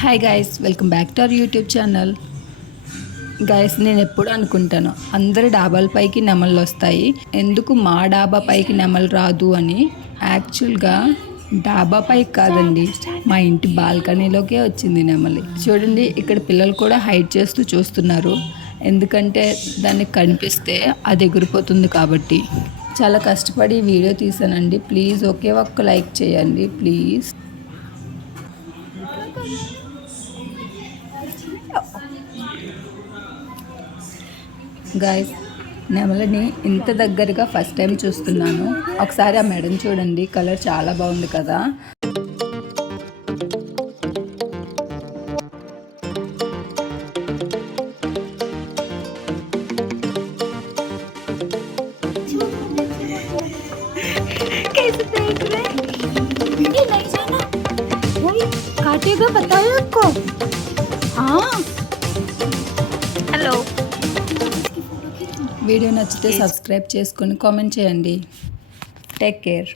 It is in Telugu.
Hi guys welcome back to our YouTube channel guys నేను ఎప్పుడు అనుకుంటాను అందరి డాబాల పైకి నెమళ్ళు వస్తాయి. ఎందుకు మా డాబా పైకి నెమలు రాదు అని? యాక్చువల్గా డాబా పైకి కాదండి మా ఇంటి బాల్కనీలోకే వచ్చింది నెమలి. చూడండి ఇక్కడ పిల్లలు కూడా హైట్ చేస్తూ చూస్తున్నారు. ఎందుకంటే దాన్ని కనిపిస్తే అది ఎగిరిపోతుంది కాబట్టి. చాలా కష్టపడి వీడియో తీసానండి. ప్లీజ్ ఒకే ఒక్క లైక్ చేయండి ప్లీజ్ గాయస్ నెమలని ఇంత దగ్గరగా ఫస్ట్ టైం చూస్తున్నాను ఒకసారి ఆ మెడని చూడండి కలర్ చాలా బాగుంది కదా कैसे देख रहे हैं? ये नहीं जाना वही काटेगा बताया आपको వీడియో నచ్చితే సబ్స్క్రైబ్ చేసుకొని కామెంట్ చేయండి. Take care